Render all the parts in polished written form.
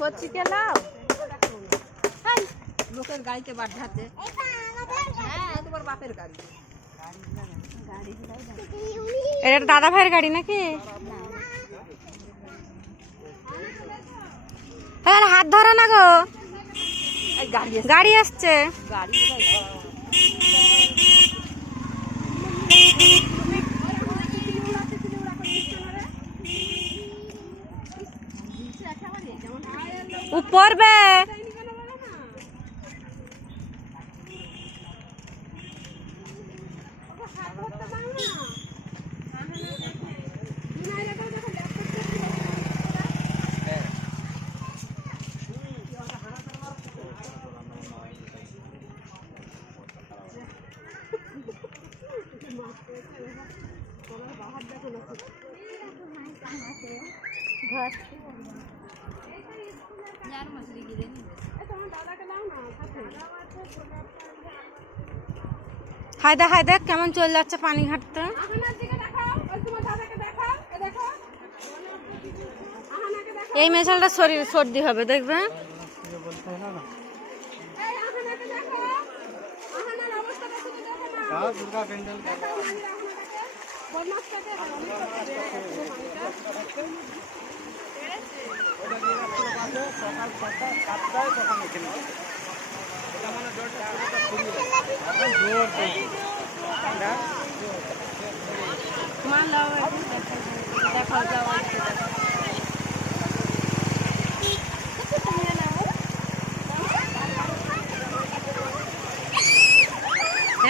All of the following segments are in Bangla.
করছি কে লাও লোকের গাড়িতে বাঁধাতে। হ্যাঁ তোমার বাপের গাড়ি। এটা দাদা ভাইয়ের গাড়ি নাকি? হ্যাঁ হাত ধরো না গো, গাড়ি আসছে। উপর বে হায়দা হায়দা কেমন চলে যাচ্ছে পানি ঘাটতে। এই মেশালটা শরীর সর্দি হবে দেখবে।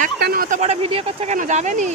একটা না অত বড় ভিডিও করছো কেন, যাবে নি?